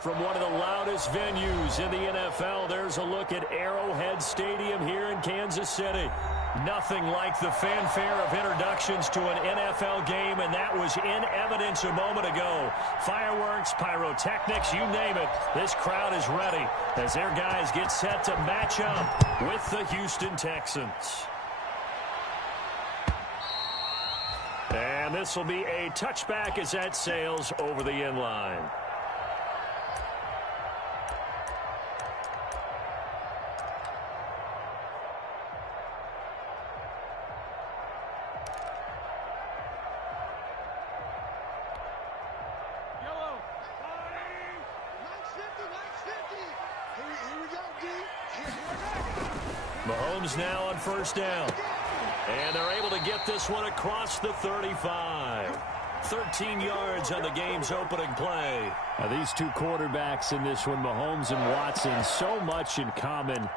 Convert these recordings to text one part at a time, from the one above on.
From one of the loudest venues in the NFL, there's a look at Arrowhead Stadium here in Kansas City. Nothing like the fanfare of introductions to an NFL game, and that was in evidence a moment ago. Fireworks, pyrotechnics, you name it. This crowd is ready as their guys get set to match up with the Houston Texans. And this will be a touchback as that sails over the end line. Mahomes now on first down. And they're able to get this one across the 35. 13 yards on the game's opening play. Now these two quarterbacks in this one, Mahomes and Watson, so much in common.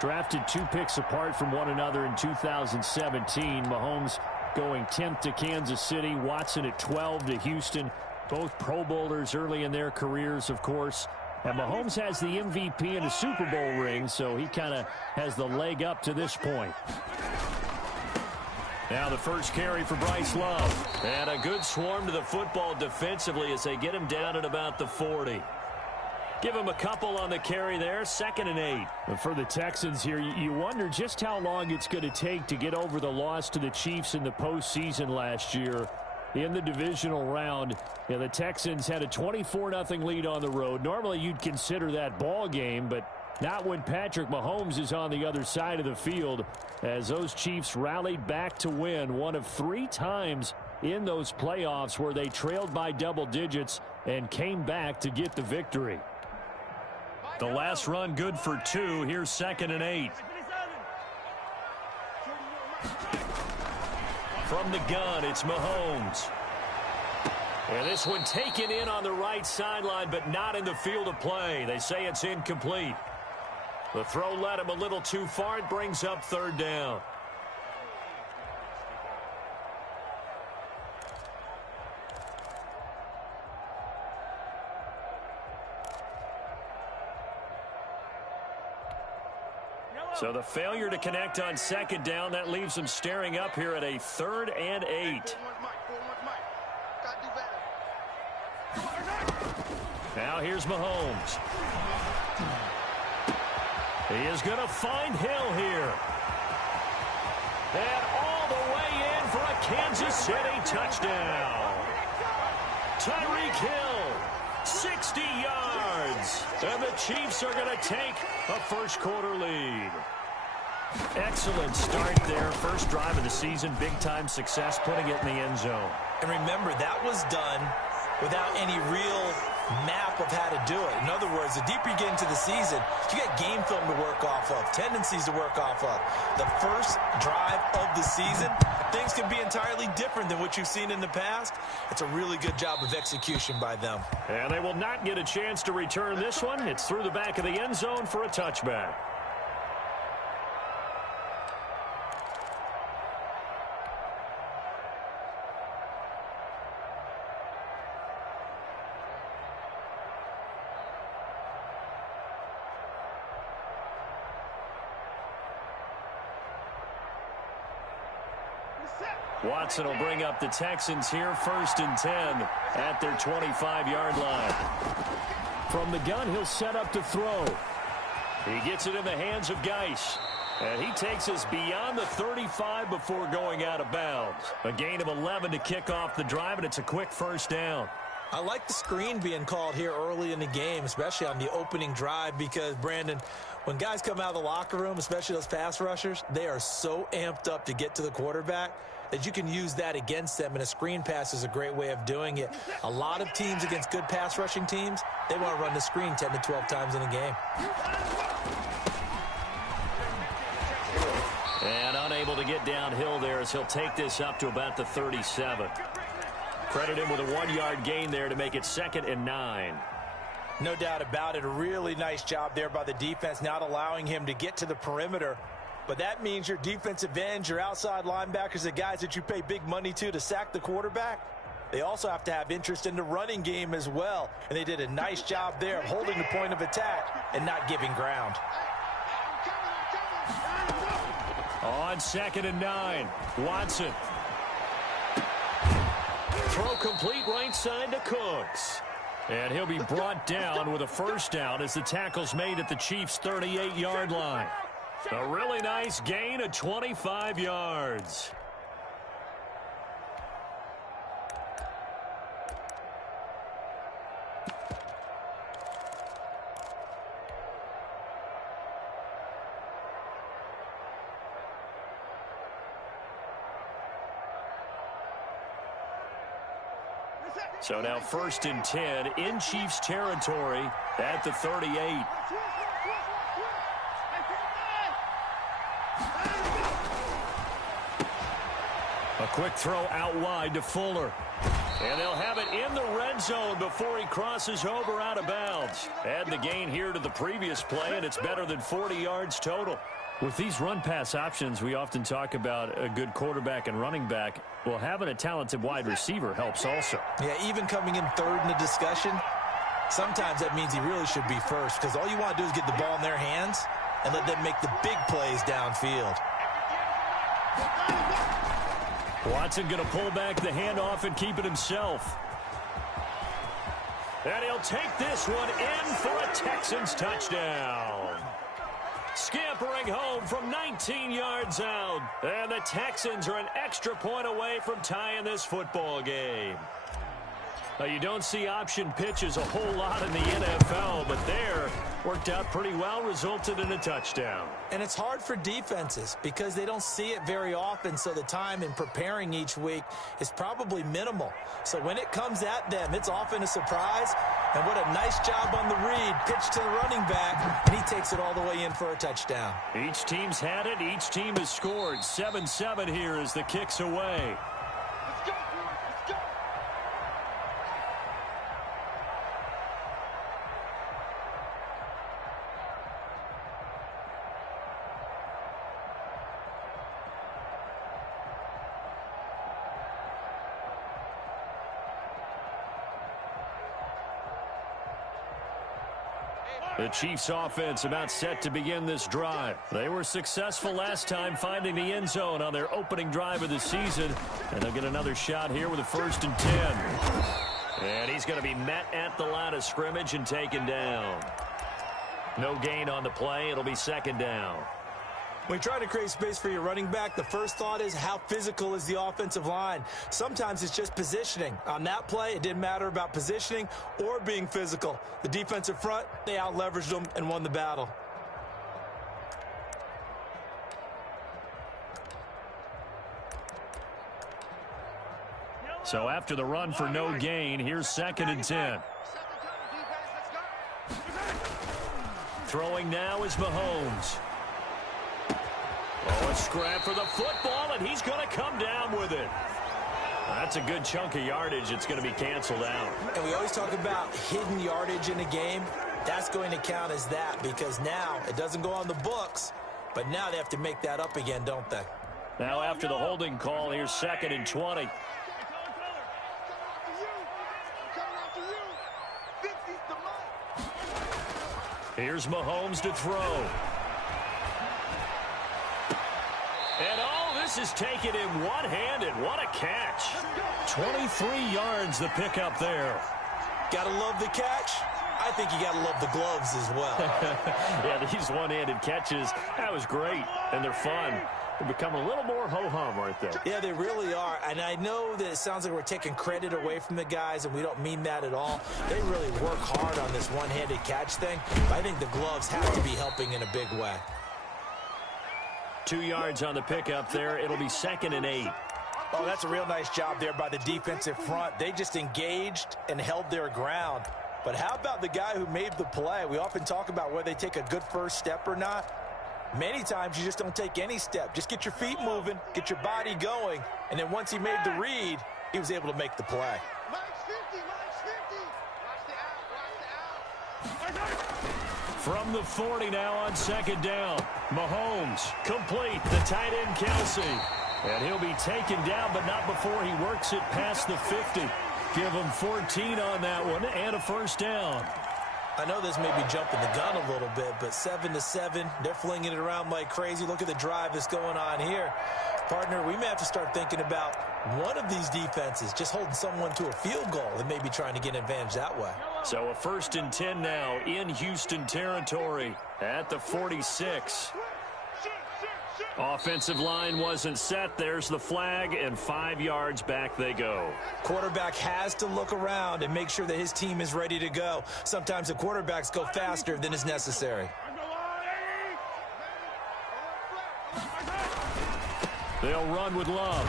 Drafted 2 picks apart from one another in 2017. Mahomes going 10th to Kansas City. Watson at 12 to Houston. Both Pro Bowlers early in their careers, of course. And Mahomes has the MVP and a Super Bowl ring, so he kind of has the leg up to this point. Now the first carry for Bryce Love. And a good swarm to the football defensively as they get him down at about the 40. Give him a couple on the carry there, 2nd and 8. And for the Texans here, you wonder just how long it's going to take to get over the loss to the Chiefs in the postseason last year. In the divisional round, the Texans had a 24-0 lead on the road. Normally you'd consider that ball game, but not when Patrick Mahomes is on the other side of the field, as those Chiefs rallied back to win one of 3 times in those playoffs where they trailed by double digits and came back to get the victory. The last run good for 2. Here's 2nd and 8. From the gun, it's Mahomes. And this one taken in on the right sideline, but not in the field of play. They say it's incomplete. The throw led him a little too far. It brings up 3rd down. So the failure to connect on 2nd down, that leaves them staring up here at a 3rd and 8. Now here's Mahomes. He is going to find Hill here. And all the way in for a Kansas City touchdown. Tyreek Hill, 60 yards. And the Chiefs are going to take a first-quarter lead. Excellent start there. First drive of the season, big-time success, putting it in the end zone. And remember, that was done without any real map of how to do it. In other words, the deeper you get into the season, you got game film to work off of, tendencies to work off of. The first drive of the season, things can be entirely different than what you've seen in the past. It's a really good job of execution by them. And they will not get a chance to return this one. It's through the back of the end zone for a touchback. Watson will bring up the Texans here, 1st and 10 at their 25-yard line. From the gun, he'll set up to throw. He gets it in the hands of Geis. And he takes us beyond the 35 before going out of bounds. A gain of 11 to kick off the drive, and it's a quick first down. I like the screen being called here early in the game, especially on the opening drive, because, Brandon, when guys come out of the locker room, especially those pass rushers, they are so amped up to get to the quarterback that you can use that against them, and a screen pass is a great way of doing it. A lot of teams against good pass rushing teams, they want to run the screen 10 to 12 times in a game. And unable to get downhill there as he'll take this up to about the 37. Credit him with a 1-yard gain there to make it 2nd and 9. No doubt about it. A really nice job there by the defense, not allowing him to get to the perimeter. But that means your defensive ends, your outside linebackers, the guys that you pay big money to sack the quarterback, they also have to have interest in the running game as well. And they did a nice job there of holding the point of attack and not giving ground. On 2nd and 9, Watson. Throw complete right side to Cooks. And he'll be brought down with a first down as the tackle's made at the Chiefs' 38-yard line. A really nice gain of 25 yards. So now 1st and 10 in Chiefs territory at the 38. A quick throw out wide to Fuller. And they'll have it in the red zone before he crosses over out of bounds. Add the gain here to the previous play, and it's better than 40 yards total. With these run-pass options, we often talk about a good quarterback and running back. Well, having a talented wide receiver helps also. Yeah, even coming in third in the discussion, sometimes that means he really should be first, because all you want to do is get the ball in their hands and let them make the big plays downfield. Watson going to pull back the handoff and keep it himself. And he'll take this one in for a Texans touchdown. Scampering home from 19 yards out. And the Texans are an extra point away from tying this football game. Now, you don't see option pitches a whole lot in the NFL, but there worked out pretty well, resulted in a touchdown. And it's hard for defenses because they don't see it very often, so the time in preparing each week is probably minimal. So when it comes at them, it's often a surprise. And what a nice job on the read. Pitch to the running back, and he takes it all the way in for a touchdown. Each team's had it. Each team has scored. 7-7 here as the kick's away. The Chiefs offense about set to begin this drive. They were successful last time finding the end zone on their opening drive of the season. And they'll get another shot here with a 1st and 10. And he's going to be met at the line of scrimmage and taken down. No gain on the play. It'll be 2nd down. When you're trying to create space for your running back, the first thought is how physical is the offensive line. Sometimes it's just positioning. On that play, it didn't matter about positioning or being physical. The defensive front, they out-leveraged them and won the battle. So after the run for no gain, here's 2nd and 10. Throwing now is Mahomes. Oh, a scrap for the football, and he's going to come down with it. That's a good chunk of yardage. It's going to be canceled out. And we always talk about hidden yardage in a game. That's going to count as that because now it doesn't go on the books, but now they have to make that up again, don't they? Now after the holding call, here's 2nd and 20. Here's Mahomes to throw. And all this is taken in one-handed. What a catch. 23 yards the pickup there. Gotta love the catch. I I think you got to love the gloves as well. Yeah, these one-handed catches, that was great, and they're fun. They become a little more ho-hum, aren't they? Yeah, they really are. And I know that it sounds like we're taking credit away from the guys, and we don't mean that at all. They really work hard on this one-handed catch thing. I think the gloves have to be helping in a big way. 2 yards on the pickup there. It'll be 2nd and 8. Oh, that's a real nice job there by the defensive front. They just engaged and held their ground. But how about the guy who made the play? We often talk about whether they take a good first step or not. Many times you just don't take any step. Just get your feet moving, get your body going, and then once he made the read, he was able to make the play. From the 40 now on 2nd down. Mahomes complete. The tight end Kelsey. And he'll be taken down, but not before he works it past the 50. Give him 14 on that one and a 1st down. I know this may be jumping the gun a little bit, but 7-7, they're flinging it around like crazy. Look at the drive that's going on here. Partner, we may have to start thinking about one of these defenses just holding someone to a field goal and maybe trying to get an advantage that way. So a 1st and 10 now in Houston territory at the 46. Offensive line wasn't set. There's the flag, and 5 yards back they go. Quarterback has to look around and make sure that his team is ready to go. Sometimes the quarterbacks go faster than is necessary. They'll run with Love.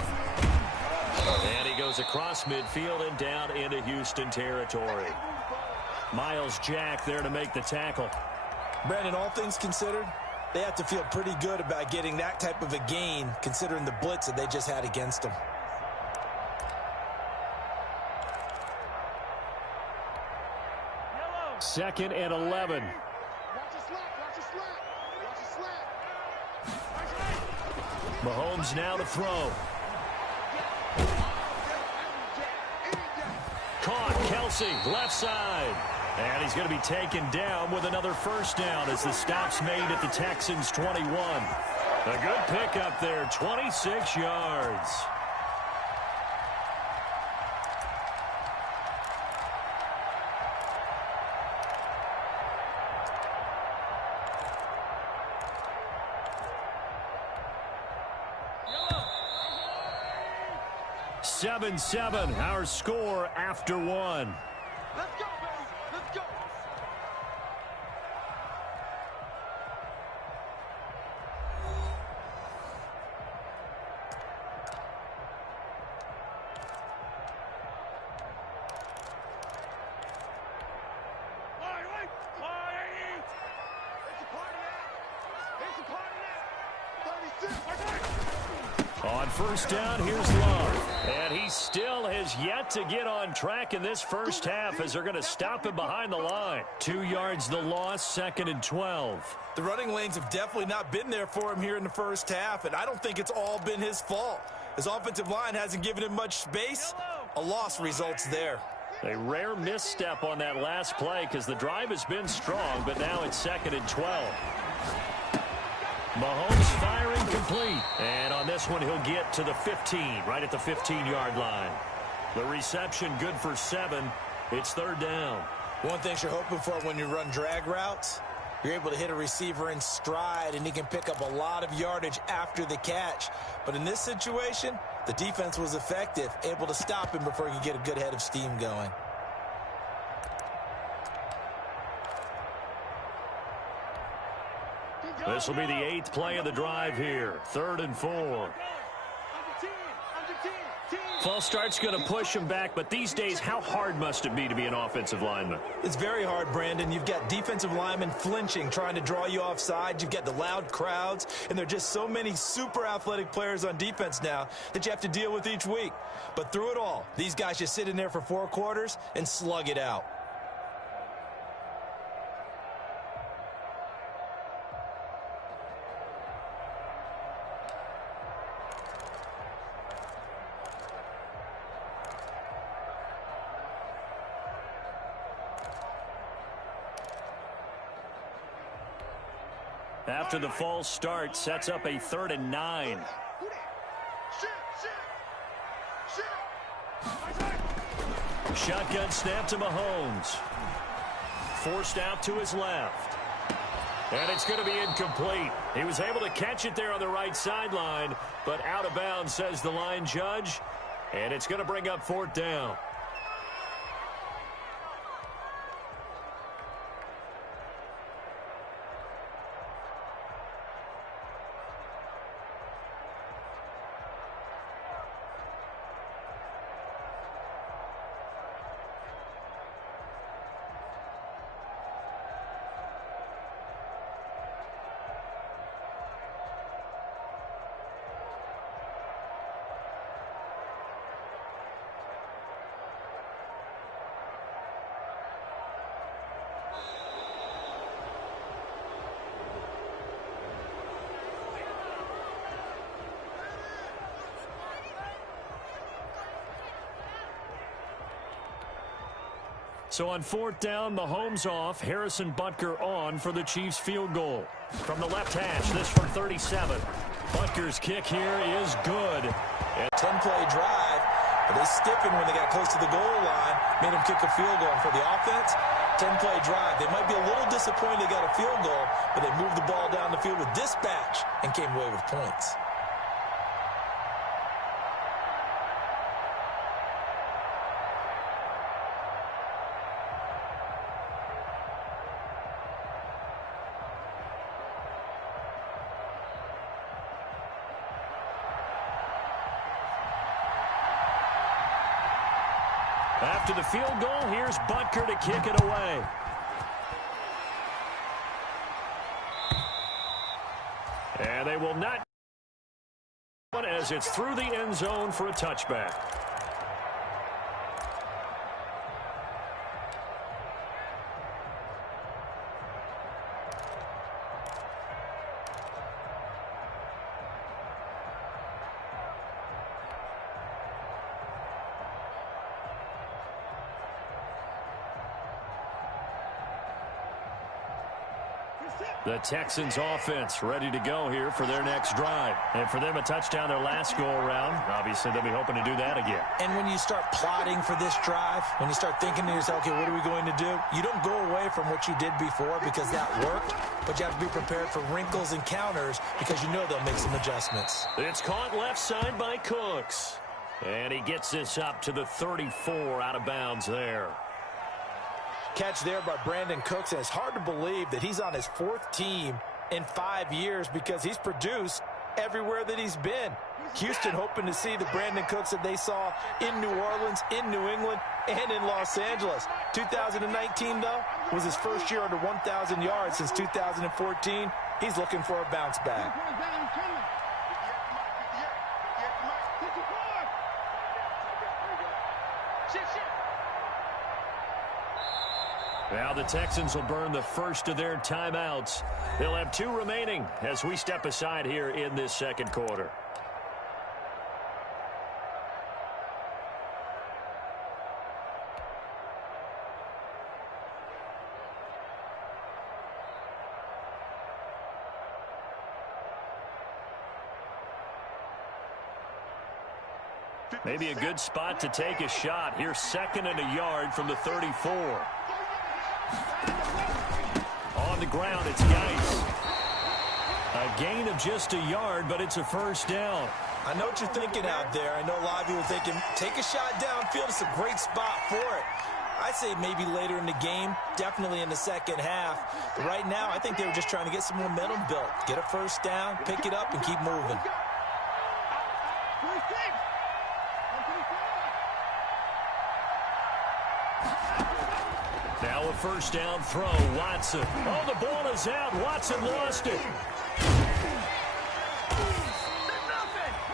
And he goes across midfield and down into Houston territory. Miles Jack there to make the tackle. Brandon, all things considered, they have to feel pretty good about getting that type of a gain considering the blitz that they just had against them. Second and 11. Mahomes now to throw. Caught. Kelsey, left side. And he's going to be taken down with another 1st down as the stop's made at the Texans' 21. A good pickup there, 26 yards. Yellow. 7-7, our score after 1. Let's go, baby. Let's go. On 1st down, here's Love. And he still has yet to get on track in this 1st half as they're going to stop him behind the line. 2 yards the loss, 2nd and 12. The running lanes have definitely not been there for him here in the 1st half, and I don't think it's all been his fault. His offensive line hasn't given him much space. A loss results there. A rare misstep on that last play because the drive has been strong, but now it's 2nd and 12. Mahomes firing complete. And on this one, he'll get to the 15, right at the 15-yard line. The reception good for 7. It's 3rd down. One thing you're hoping for when you run drag routes, you're able to hit a receiver in stride, and he can pick up a lot of yardage after the catch. But in this situation, the defense was effective, able to stop him before he could get a good head of steam going. This will be the 8th play of the drive here. 3rd and 4. False start's going to push him back, but these days, how hard must it be to be an offensive lineman? It's very hard, Brandon. You've got defensive linemen flinching, trying to draw you offside. You've got the loud crowds, and there are just so many super athletic players on defense now that you have to deal with each week. But through it all, these guys just sit in there for 4 quarters and slug it out. After the false start, sets up a 3rd and 9. Shotgun snap to Mahomes. forced out to his left. And it's going to be incomplete. He was able to catch it there on the right sideline, but out of bounds, says the line judge. And it's going to bring up 4th down. So on 4th down, Mahomes off, Harrison Butker on for the Chiefs field goal. From the left hash, this from 37. Butker's kick here is good. 10-play drive, but they stiffened when they got close to the goal line, made them kick a field goal. And for the offense, 10-play drive. They might be a little disappointed they got a field goal, but they moved the ball down the field with dispatch and came away with points. After the field goal, here's Butker to kick it away. And they will not, as it's through the end zone for a touchback. The Texans offense ready to go here for their next drive. And for them, a touchdown their last go-around. Obviously, they'll be hoping to do that again. And when you start plotting for this drive, when you start thinking to yourself, okay, what are we going to do? You don't go away from what you did before because that worked, but you have to be prepared for wrinkles and counters because you know they'll make some adjustments. It's caught left side by Cooks. And he gets this up to the 34 out of bounds there. Catch there by Brandon Cooks, and it's hard to believe that he's on his 4th team in 5 years because he's produced everywhere that he's been. Houston hoping to see the Brandon Cooks that they saw in New Orleans, in New England, and in Los Angeles. 2019, though, was his first year under 1,000 yards since 2014. He's looking for a bounce back. Now the Texans will burn the first of their timeouts. They'll have 2 remaining as we step aside here in this second quarter. Maybe a good spot to take a shot. Here's 2nd and a yard from the 34. On the ground, it's Geis. A gain of just a yard, but it's a first down. I know what you're thinking out there. I know a lot of you are thinking, take a shot downfield. It's a great spot for it. I say maybe later in the game, definitely in the second half. But right now, I think they were just trying to get some momentum built. Get a first down, pick it up, and keep moving. Now a first down throw, Watson. Oh, the ball is out. Watson lost it.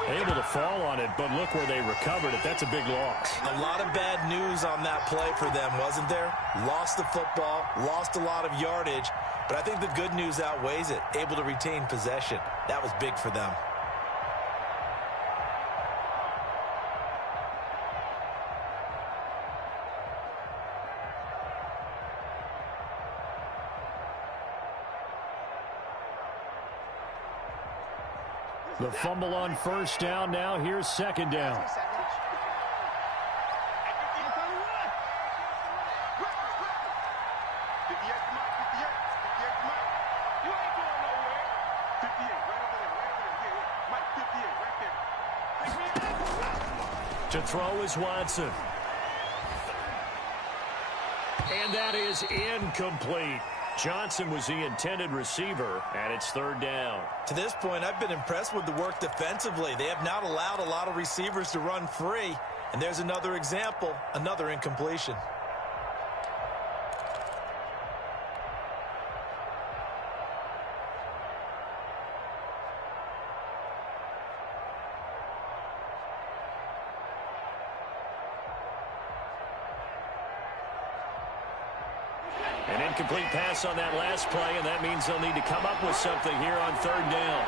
Able to fall on it, but look where they recovered it. That's a big loss. A lot of bad news on that play for them, wasn't there? Lost the football, lost a lot of yardage, but I think the good news outweighs it. Able to retain possession. That was big for them. The fumble on first down. Now here's 2nd down. To throw is Watson. And that is incomplete. Johnson was the intended receiver, and it's third down. To this point, I've been impressed with the work defensively. They have not allowed a lot of receivers to run free. And there's another example, another incompletion. An incomplete pass on that last play, and that means they'll need to come up with something here on third down.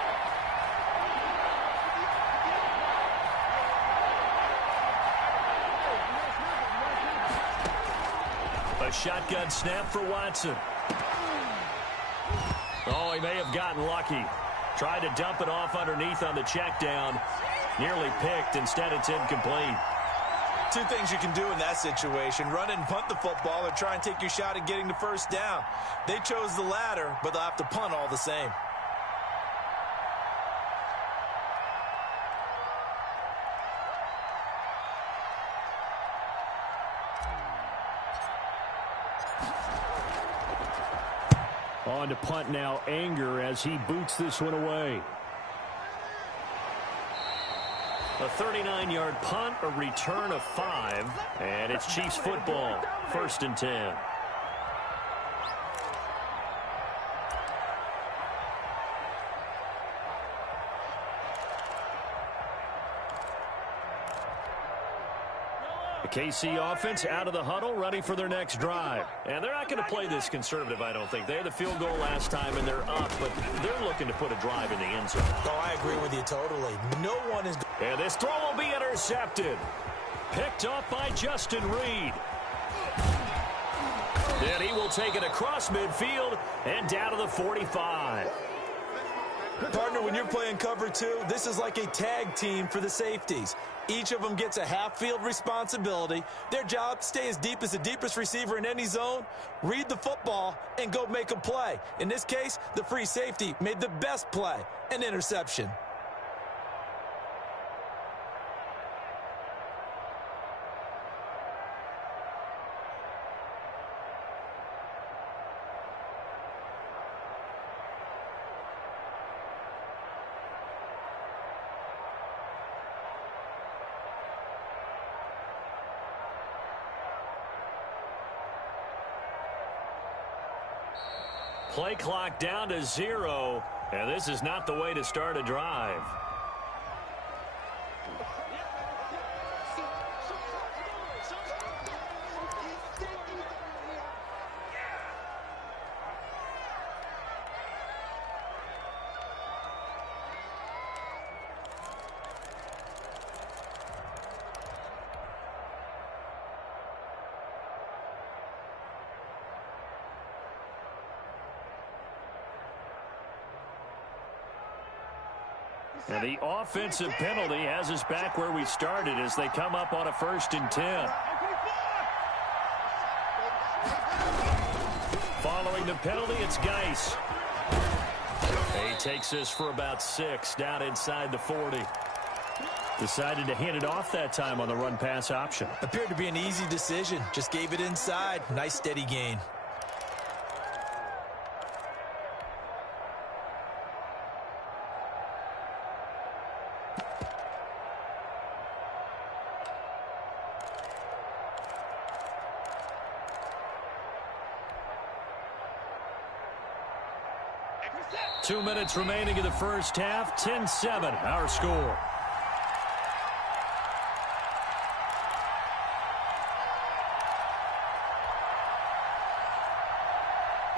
A shotgun snap for Watson. Oh, he may have gotten lucky. Tried to dump it off underneath on the check down. Nearly picked. Instead, it's incomplete. Two things you can do in that situation: run and punt the football, or try and take your shot at getting the first down. They chose the latter, but they'll have to punt all the same. On to punt now, Anger, as he boots this one away. A 39-yard punt, a return of 5, and it's Chiefs football, 1st and 10. The KC offense out of the huddle, ready for their next drive. And they're not going to play this conservative, I don't think. They had the field goal last time, and they're up, but they're looking to put a drive in the end zone. Oh, I agree with you totally. No one is... And this throw will be intercepted. Picked off by Justin Reed. Then he will take it across midfield and down to the 45. Partner, when you're playing cover 2, this is like a tag team for the safeties. Each of them gets a half-field responsibility. Their job, stay as deep as the deepest receiver in any zone, read the football, and go make a play. In this case, the free safety made the best play, an interception. Play clock down to 0, and this is not the way to start a drive. And the offensive penalty has us back where we started as they come up on a 1st and 10. Following the penalty, it's Geis. He takes this for about 6 down inside the 40. Decided to hand it off that time on the run-pass option. Appeared to be an easy decision. Just gave it inside. Nice steady gain. Two minutes remaining in the first half. 10-7, our score.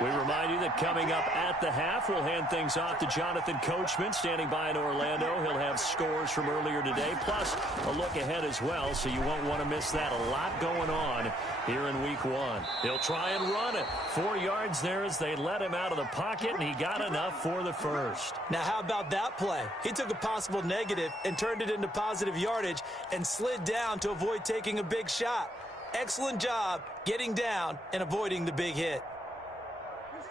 We remind you that coming up at the half, we'll hand things off to Jonathan Coachman, standing by in Orlando. He'll have scores from earlier today, plus a look ahead as well, so you won't want to miss that. A lot going on here in Week 1. He'll try and run it. 4 yards there as they let him out of the pocket, and he got enough for the first. Now, how about that play? He took a possible negative and turned it into positive yardage and slid down to avoid taking a big shot. Excellent job getting down and avoiding the big hit.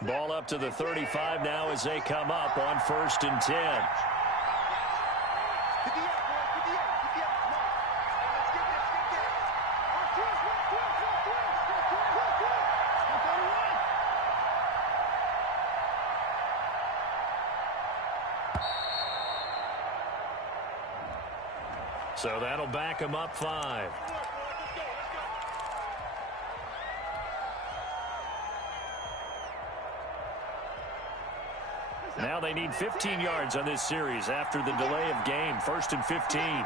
Ball up to the 35 now as they come up on 1st and 10. So that'll back him up 5. Now they need 15 yards on this series after the delay of game. 1st and 15.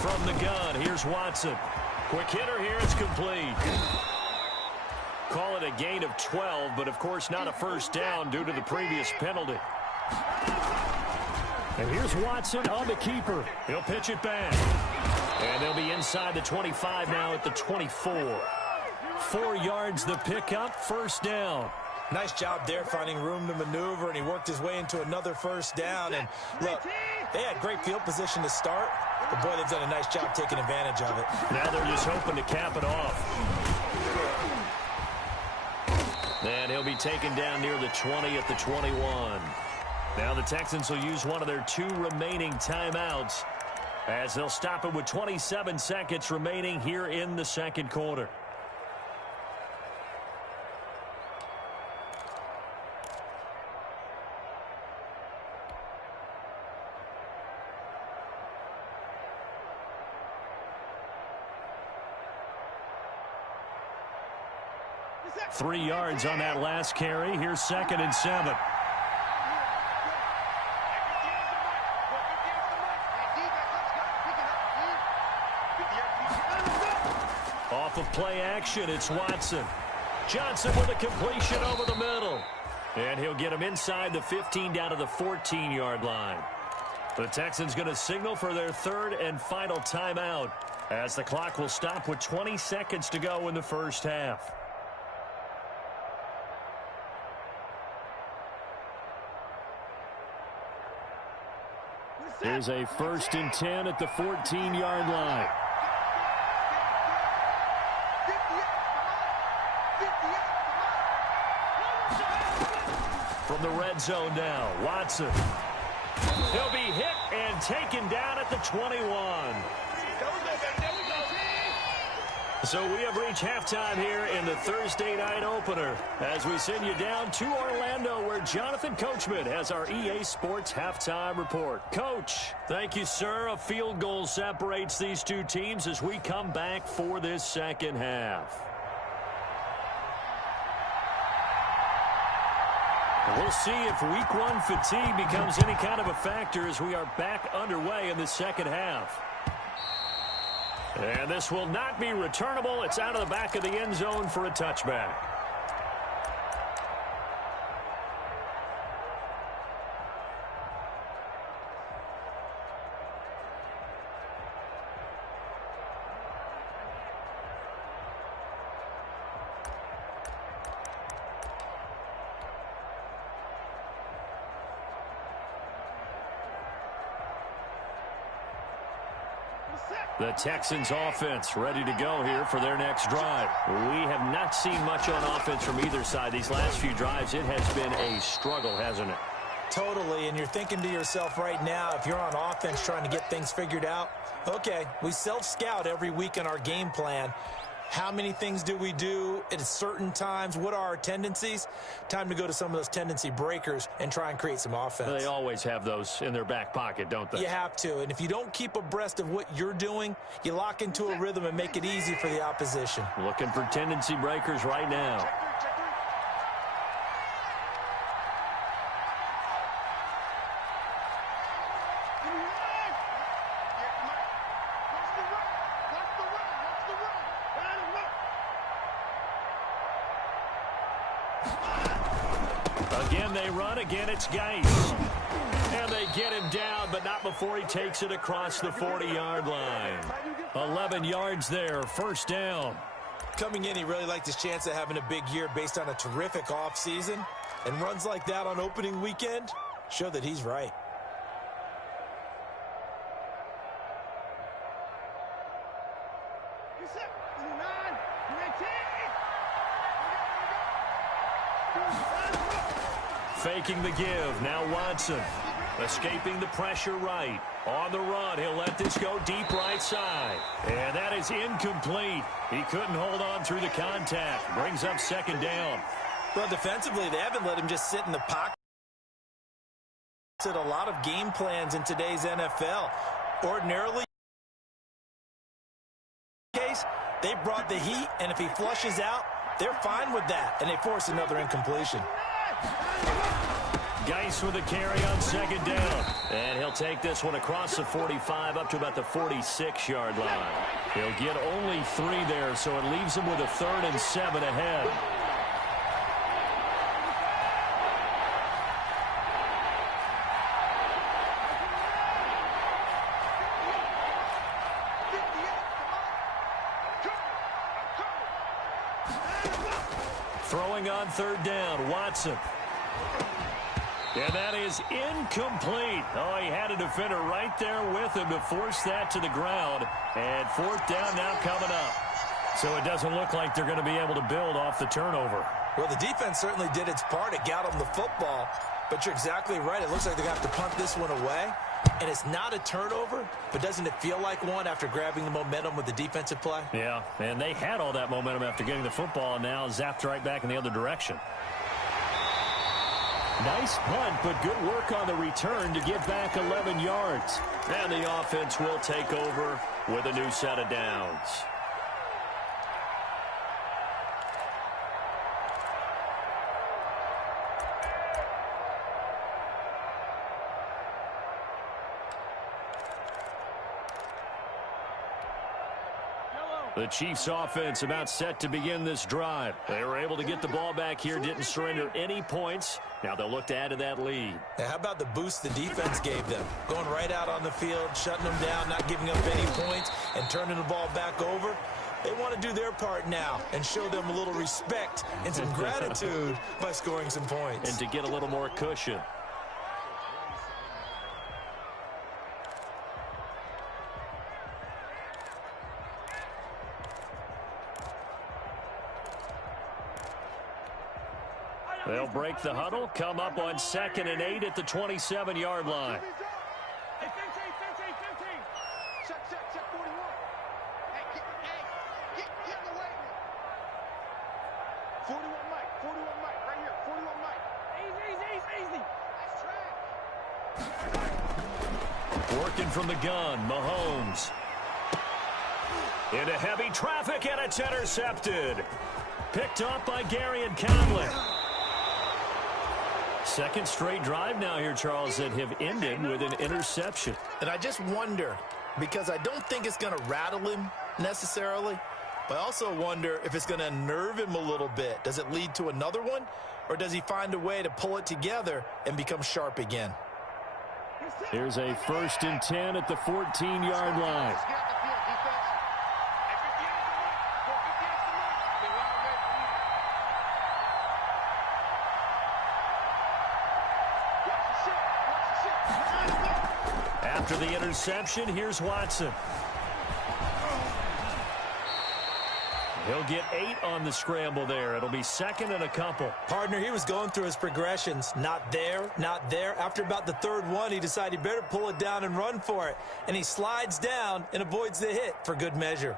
From the gun, here's Watson. Quick hitter here, it's complete. Call it a gain of 12, but of course not a first down due to the previous penalty. And here's Watson on the keeper. He'll pitch it back. And they'll be inside the 25 now at the 24. 4 yards the pickup, first down. Nice job there finding room to maneuver, and he worked his way into another first down. And look, they had great field position to start, but boy, they've done a nice job taking advantage of it. Now they're just hoping to cap it off. And he'll be taken down near the 20 at the 21. Now the Texans will use one of their 2 remaining timeouts as they'll stop it with 27 seconds remaining here in the second quarter. Three yards on that last carry. Here's 2nd and 7. Off of play action, it's Watson. Johnson with a completion over the middle. And he'll get him inside the 15 down to the 14-yard line. The Texans going to signal for their 3rd and final timeout as the clock will stop with 20 seconds to go in the first half. Here's a 1st and 10 at the 14-yard line. From the red zone now, Watson. He'll be hit and taken down at the 21. So we have reached halftime here in the Thursday night opener as we send you down to Orlando where Jonathan Coachman has our EA Sports halftime report. Coach, thank you, sir. A field goal separates these 2 teams as we come back for this second half. We'll see if week 1 fatigue becomes any kind of a factor as we are back underway in the second half. And this will not be returnable. It's out of the back of the end zone for a touchback. The Texans offense ready to go here for their next drive. We have not seen much on offense from either side. These last few drives, it has been a struggle, hasn't it? Totally, and you're thinking to yourself right now, if you're on offense trying to get things figured out, okay, we self-scout every week in our game plan. How many things do we do at certain times? What are our tendencies? Time to go to some of those tendency breakers and try and create some offense. They always have those in their back pocket, don't they? You have to, and if you don't keep abreast of what you're doing, you lock into a rhythm and make it easy for the opposition. Looking for tendency breakers right now. Again, they run. Again, it's Geis. And they get him down, but not before he takes it across the 40-yard line. 11 yards there, first down. Coming in, he really liked his chance of having a big year based on a terrific offseason. And runs like that on opening weekend show that he's right. Faking the give. Now Watson. Escaping the pressure right. On the run. He'll let this go deep right side. And that is incomplete. He couldn't hold on through the contact. Brings up second down. Well, defensively, they haven't let him just sit in the pocket. A lot of game plans in today's NFL. Ordinarily, they brought the heat, and if he flushes out, they're fine with that, and they force another incompletion. Geis with a carry on second down. And he'll take this one across the 45 up to about the 46-yard line. He'll get only 3 there, so it leaves him with a 3rd and 7 ahead. Throwing on 3rd down, Watson. And that is incomplete. Oh, he had a defender right there with him to force that to the ground. And 4th down now coming up. So it doesn't look like they're going to be able to build off the turnover. Well, the defense certainly did its part. It got them the football. But you're exactly right. It looks like they're going to have to punt this one away. And it's not a turnover, but doesn't it feel like one after grabbing the momentum with the defensive play? Yeah, and they had all that momentum after getting the football, and now zapped right back in the other direction. Nice punt, but good work on the return to get back 11 yards. And the offense will take over with a new set of downs. The Chiefs offense about set to begin this drive. They were able to get the ball back here, didn't surrender any points. Now they'll look to add to that lead. Now, how about the boost the defense gave them? Going right out on the field, shutting them down, not giving up any points, and turning the ball back over. They want to do their part now and show them a little respect and some gratitude by scoring some points. And to get a little more cushion. They'll break the huddle, come up on 2nd and 8 at the 27-yard line. Hey, 15. Check 41. Hey, get in the way. 41 Mike, right here. 41 Mike. Easy. That's track. Working from the gun, Mahomes. Into heavy traffic, and it's intercepted. Picked up by Gary and Conley. Second straight drive now here, Charles, that have ended with an interception. And I just wonder, because I don't think it's going to rattle him necessarily, but I also wonder if it's going to unnerve him a little bit. Does it lead to another one, or does he find a way to pull it together and become sharp again? Here's a 1st and 10 at the 14-yard line. After the interception, here's Watson. He'll get 8 on the scramble there. It'll be 2nd and a couple. Partner, he was going through his progressions. Not there. After about the 3rd one, he decided he better pull it down and run for it. And he slides down and avoids the hit for good measure.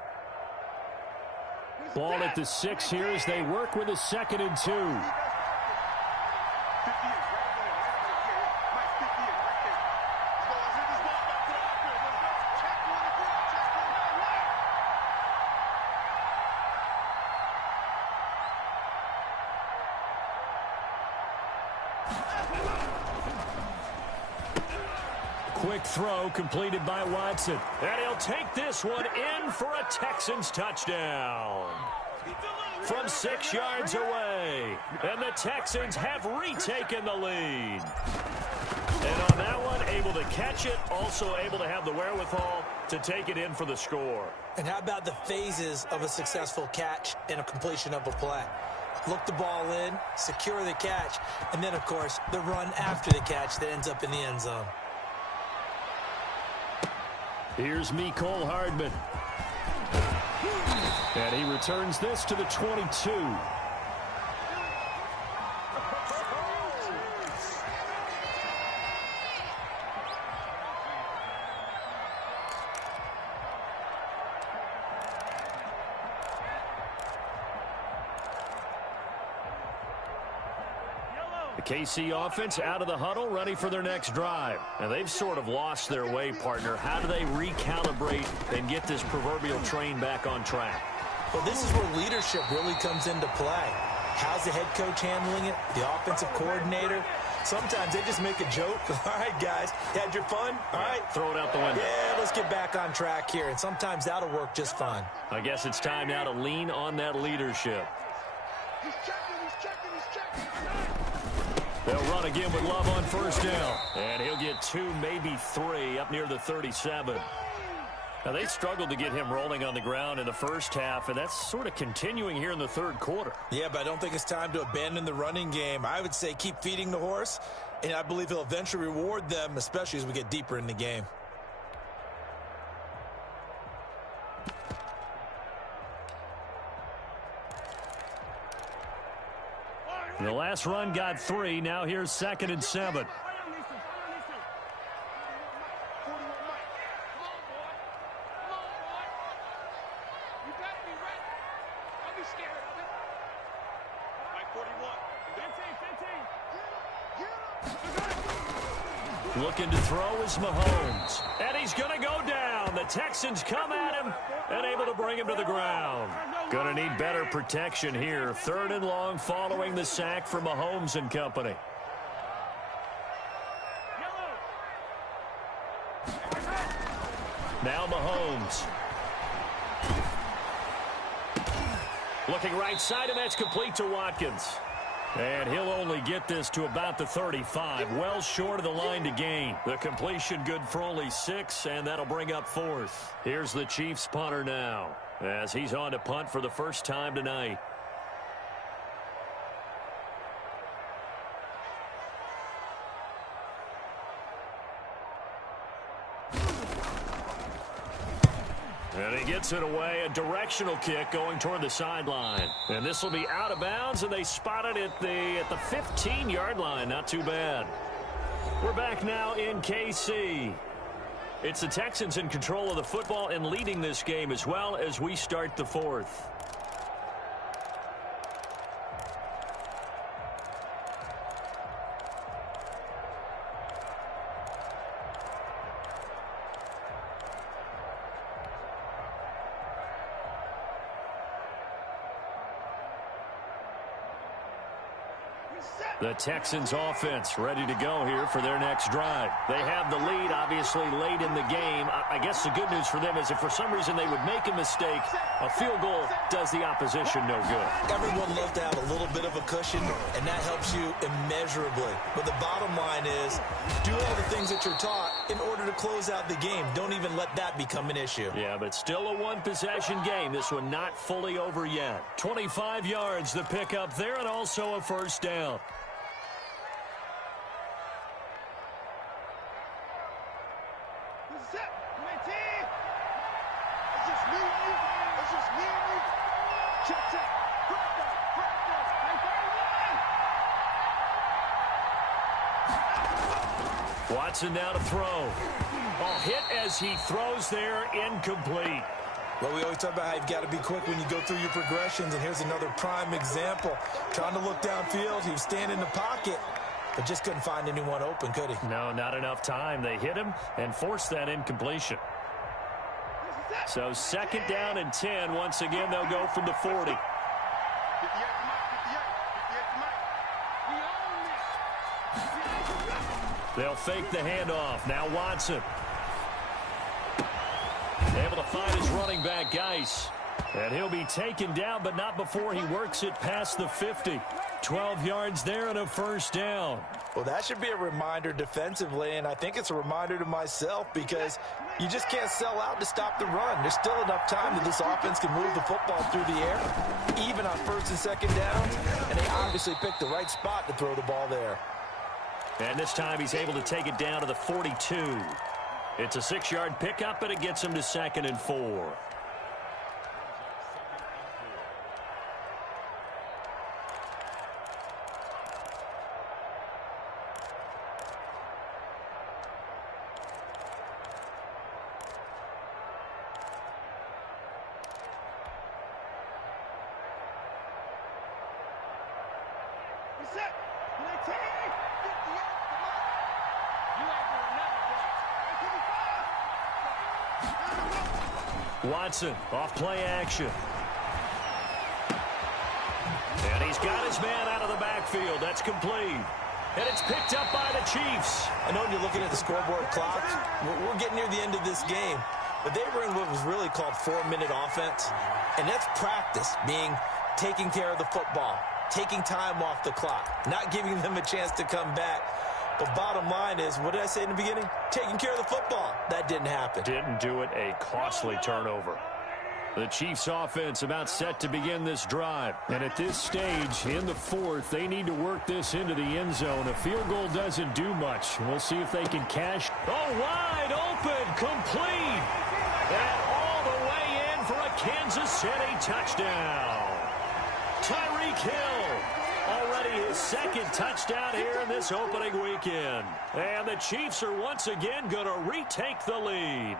Ball at the 6 here as they work with a 2nd and 2. Quick throw completed by Watson. And he'll take this one in for a Texans touchdown. From 6 yards away. And the Texans have retaken the lead. And on that one, able to catch it, also able to have the wherewithal to take it in for the score. And how about the phases of a successful catch and a completion of a play? Look the ball in, secure the catch, and then, of course, the run after the catch that ends up in the end zone. Here's Mecole Hardman. And he returns this to the 22. The KC offense out of the huddle, ready for their next drive. And they've sort of lost their way, partner. How do they recalibrate and get this proverbial train back on track? Well, this is where leadership really comes into play. How's the head coach handling it? The offensive coordinator? Sometimes they just make a joke. All right, guys, had your fun? All right. Throw it out the window. Yeah, let's get back on track here. And sometimes that'll work just fine. I guess it's time now to lean on that leadership. He's checking, he's checking, he's checking. They'll run again with Love on first down. And he'll get 2, maybe 3 up near the 37. Now, they struggled to get him rolling on the ground in the first half, and that's sort of continuing here in the third quarter. Yeah, but I don't think it's time to abandon the running game. I would say keep feeding the horse, and I believe he'll eventually reward them, especially as we get deeper in the game. The last run got 3. Now here's 2nd and 7. Looking to throw is Mahomes. And he's going to go down. The Texans come at him and able to bring him to the ground. Going to need better protection here. 3rd and long following the sack from Mahomes and company. Now Mahomes. Looking right side, and that's complete to Watkins. And he'll only get this to about the 35, well short of the line to gain. The completion good for only 6, and that'll bring up 4th. Here's the Chiefs punter now, as he's on to punt for the first time tonight. And he gets it away, a directional kick going toward the sideline. And this will be out of bounds, and they spot it at the 15-yard line. Not too bad. We're back now in KC. It's the Texans in control of the football and leading this game as well as we start the 4th. The Texans offense ready to go here for their next drive. They have the lead, obviously, late in the game. I guess the good news for them is if for some reason they would make a mistake, a field goal does the opposition no good. Everyone loves to have a little bit of a cushion, and that helps you immeasurably. But the bottom line is, do all the things that you're taught in order to close out the game. Don't even let that become an issue. Yeah, but still a one-possession game. This one not fully over yet. 25 yards the pickup there, and also a first down. Watson now to throw. Oh, hit as he throws there, incomplete. Well, we always talk about how you've got to be quick when you go through your progressions, and here's another prime example. Trying to look downfield, he was standing in the pocket, but just couldn't find anyone open, could he? No, not enough time. They hit him and forced that incompletion. So 2nd down and 10. Once again, they'll go from the 40. They'll fake the handoff. Now Watson. Able to find his running back, Geis. And he'll be taken down, but not before he works it past the 50. 12 yards there and a first down. Well, that should be a reminder defensively, and I think it's a reminder to myself because you just can't sell out to stop the run. There's still enough time that this offense can move the football through the air, even on 1st and 2nd downs, and they obviously picked the right spot to throw the ball there. And this time he's able to take it down to the 42. It's a 6-yard pickup, and it gets him to 2nd and 4. Set. Play team. 58. Come on. You ain't doing nothing. Watson off play action. And he's got his man out of the backfield. That's complete. And it's picked up by the Chiefs. I know when you're looking at the scoreboard clock, we're getting near the end of this game. But they were in what was really called 4-minute offense. And that's practice, being taking care of the football, taking time off the clock, not giving them a chance to come back. But bottom line is, what did I say in the beginning? Taking care of the football. That didn't happen. Didn't do it. A costly turnover. The Chiefs offense about set to begin this drive. And at this stage, in the fourth, they need to work this into the end zone. A field goal doesn't do much. We'll see if they can cash. Oh, wide open, complete. And all the way in for a Kansas City touchdown. Tyreek Hill, already his second touchdown here in this opening weekend. And the Chiefs are once again going to retake the lead.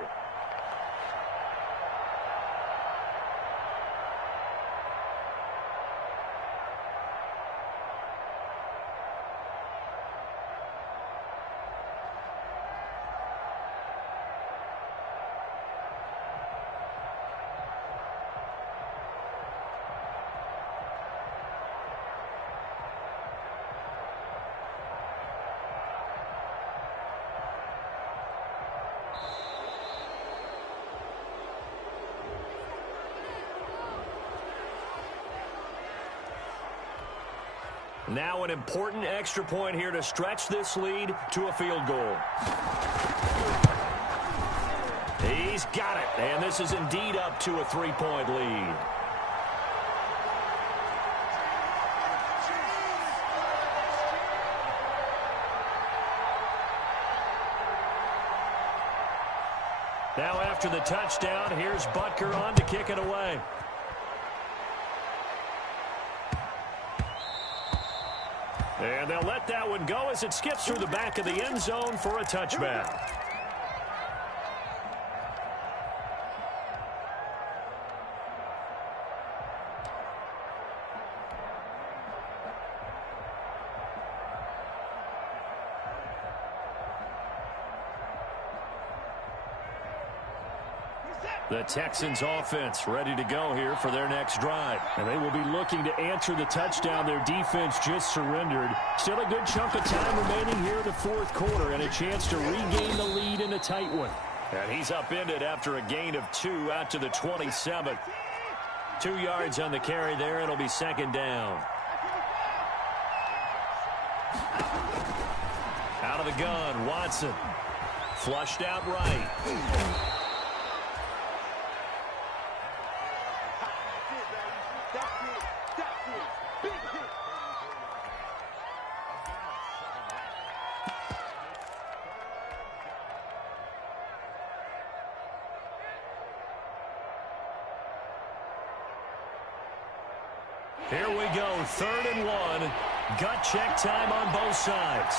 Now an important extra point here to stretch this lead to a field goal. He's got it, and this is indeed up to a 3-point lead. Now after the touchdown, here's Butker on to kick it away. And they'll let that one go as it skips through the back of the end zone for a touchback. The Texans offense ready to go here for their next drive. And they will be looking to answer the touchdown their defense just surrendered. Still a good chunk of time remaining here in the fourth quarter and a chance to regain the lead in a tight one. And he's upended after a gain of 2 out to the 27. 2 yards on the carry there. It'll be second down. Out of the gun, Watson. Flushed out right. Here we go, 3rd and 1. Gut check time on both sides.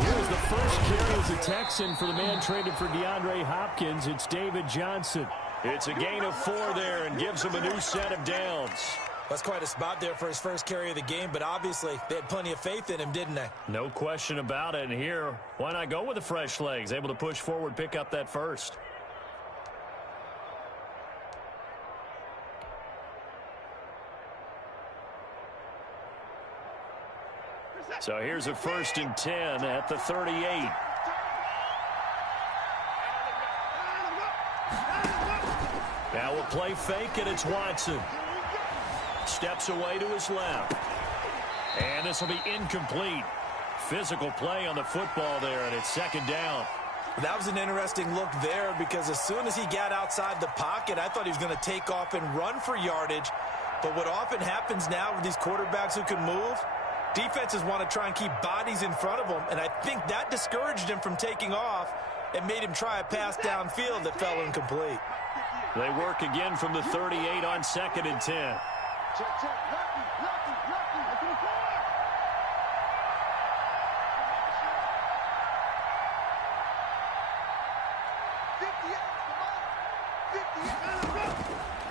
Here's the first carry as a Texan for the man traded for DeAndre Hopkins. It's David Johnson. It's a gain of 4 there and gives him a new set of downs. That's quite a spot there for his first carry of the game, but obviously they had plenty of faith in him, didn't they? No question about it. And here, why not go with the fresh legs? Able to push forward, pick up that first. So here's a 1st and 10 at the 38. Now we'll play fake, and it's Watson. Steps away to his left. And this will be incomplete. Physical play on the football there, and it's second down. That was an interesting look there because as soon as he got outside the pocket, I thought he was going to take off and run for yardage. But what often happens now with these quarterbacks who can move, defenses want to try and keep bodies in front of them, and I think that discouraged him from taking off and made him try a pass downfield that fell incomplete. They work again from the 38 on 2nd and 10. Check, check. Lucky.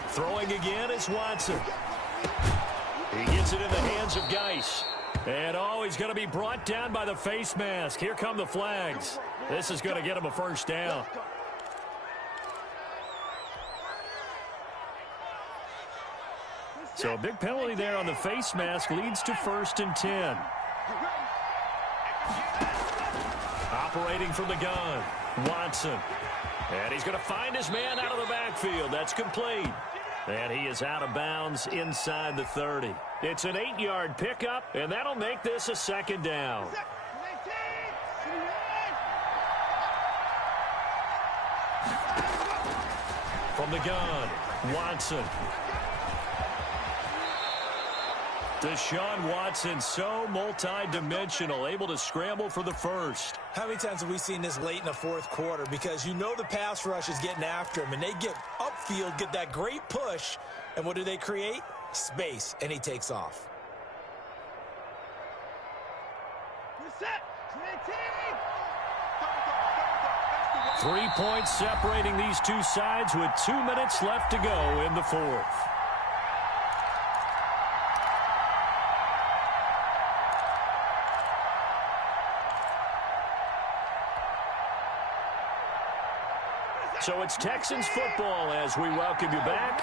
Throwing again is Watson. He gets it in the hands of Geis. And, oh, he's going to be brought down by the face mask. Here come the flags. This is going to get him a first down. So a big penalty there on the face mask leads to 1st and 10. Operating from the gun, Watson. And he's going to find his man out of the backfield. That's complete. And he is out of bounds inside the 30. It's an 8-yard pickup, and that'll make this a 2nd down. From the gun, Watson. Deshaun Watson, so multi-dimensional, able to scramble for the first. How many times have we seen this late in the 4th quarter? Because you know the pass rush is getting after him, and they get upfield, get that great push, and what do they create? Space, and he takes off. Reset. 3 points separating these two sides with 2 minutes left to go in the 4th. So it's Texans football as we welcome you back.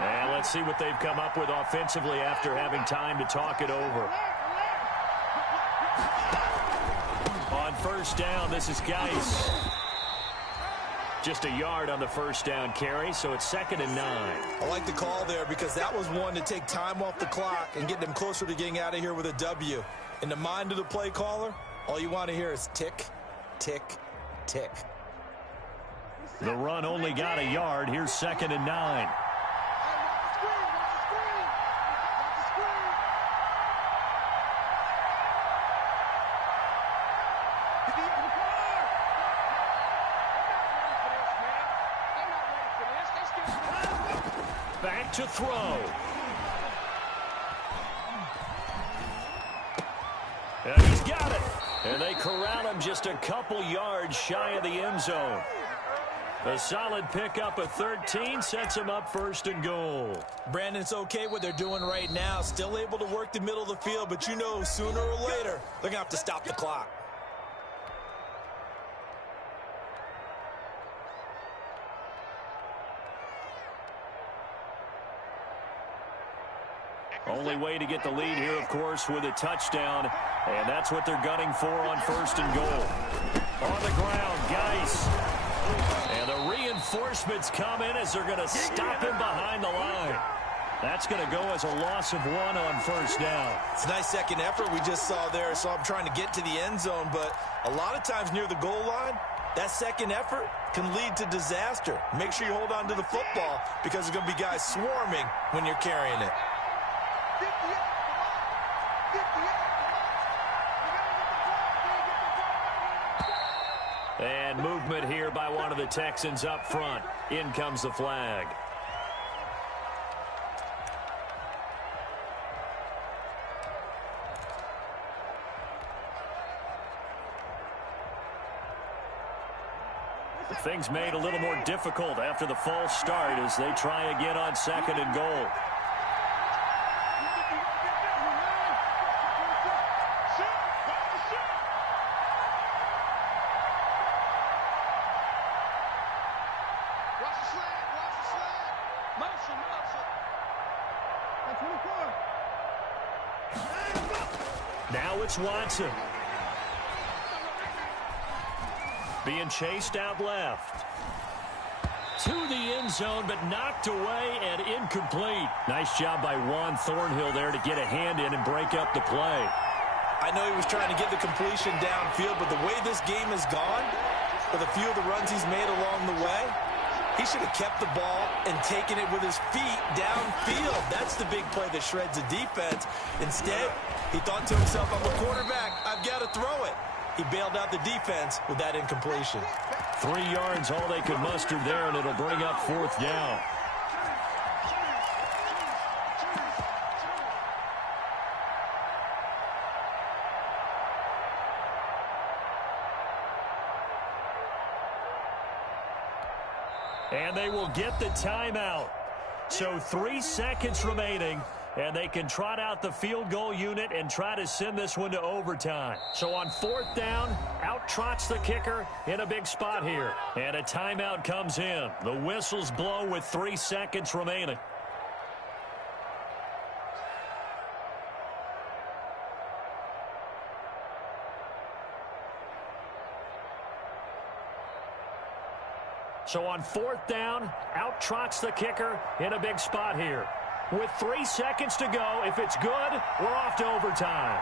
And let's see what they've come up with offensively after having time to talk it over. On 1st down, this is Geis. Just a yard on the 1st down carry, so it's 2nd and 9. I like the call there because that was one to take time off the clock and get them closer to getting out of here with a W. In the mind of the play caller, all you want to hear is tick, tick, tick. The run only got a yard. Here's 2nd and 9. Back to throw. And he's got it. And they corral him just a couple yards shy of the end zone. A solid pickup of 13 sets him up 1st and goal. Brandon, it's okay what they're doing right now. Still able to work the middle of the field, but you know sooner or later they're going to have to stop the clock. Only way to get the lead here, of course, with a touchdown. And that's what they're gunning for on 1st and goal. On the ground, Geis. And the reinforcements come in as they're going to stop him behind the line. That's going to go as a loss of 1 on 1st down. It's a nice second effort we just saw there. So I'm trying to get to the end zone, but a lot of times near the goal line, that second effort can lead to disaster. Make sure you hold on to the football because there's going to be guys swarming when you're carrying it. And movement here by one of the Texans up front. In comes the flag. Things made a little more difficult after the false start as they try again on 2nd and goal. Now it's Watson. Being chased out left. To the end zone, but knocked away and incomplete. Nice job by Juan Thornhill there to get a hand in and break up the play. I know he was trying to get the completion downfield, but the way this game has gone, with a few of the runs he's made along the way, he should have kept the ball and taken it with his feet downfield. That's the big play that shreds the defense. Instead, he thought to himself, I'm a quarterback, I've got to throw it. He bailed out the defense with that incompletion. 3 yards, all they could muster there, and it'll bring up 4th down. And they will get the timeout. So 3 seconds remaining. And they can trot out the field goal unit and try to send this one to overtime. So on 4th down, out trots the kicker in a big spot here. And a timeout comes in. The whistles blow with 3 seconds remaining. So on 4th down, out trots the kicker in a big spot here. With 3 seconds to go, if it's good, we're off to overtime.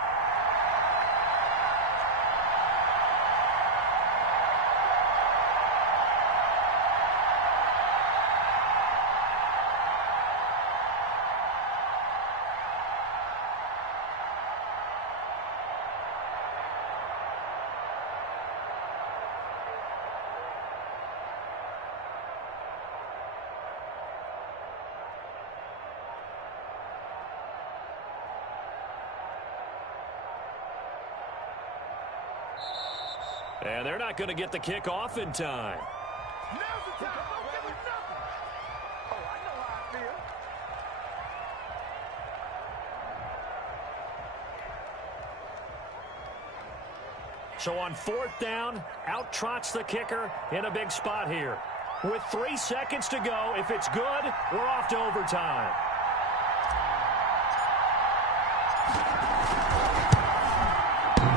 And they're not going to get the kick off in time. Now's the time. Don't give him nothing. Oh, I know how I feel. So on 4th down, out trots the kicker in a big spot here. With 3 seconds to go, if it's good, we're off to overtime.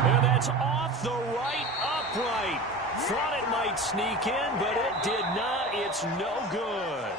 And that's off the right upright. Thought it might sneak in, but it did not. It's no good.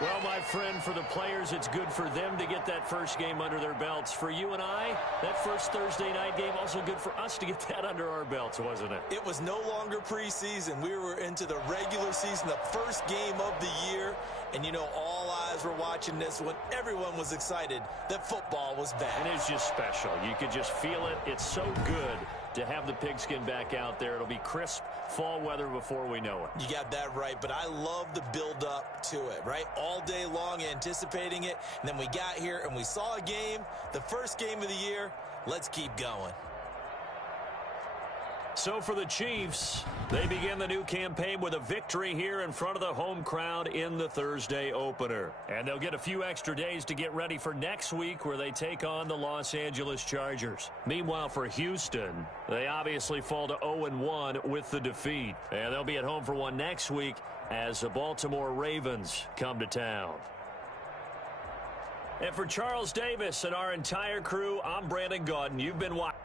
Well, my friend, for the players, it's good for them to get that first game under their belts. For you and I, that first Thursday night game, also good for us to get that under our belts, wasn't it? It was no longer preseason. We were into the regular season, the first game of the year. And, you know, all eyes were watching this when everyone was excited that football was back. And it's just special. You could just feel it. It's so good to have the pigskin back out there. It'll be crisp fall weather before we know it. You got that right, but I love the build-up to it, right? All day long anticipating it, and then we got here and we saw a game, the first game of the year. Let's keep going. So for the Chiefs, they begin the new campaign with a victory here in front of the home crowd in the Thursday opener. And they'll get a few extra days to get ready for next week where they take on the Los Angeles Chargers. Meanwhile, for Houston, they obviously fall to 0-1 with the defeat. And they'll be at home for one next week as the Baltimore Ravens come to town. And for Charles Davis and our entire crew, I'm Brandon Gaudin. You've been watching.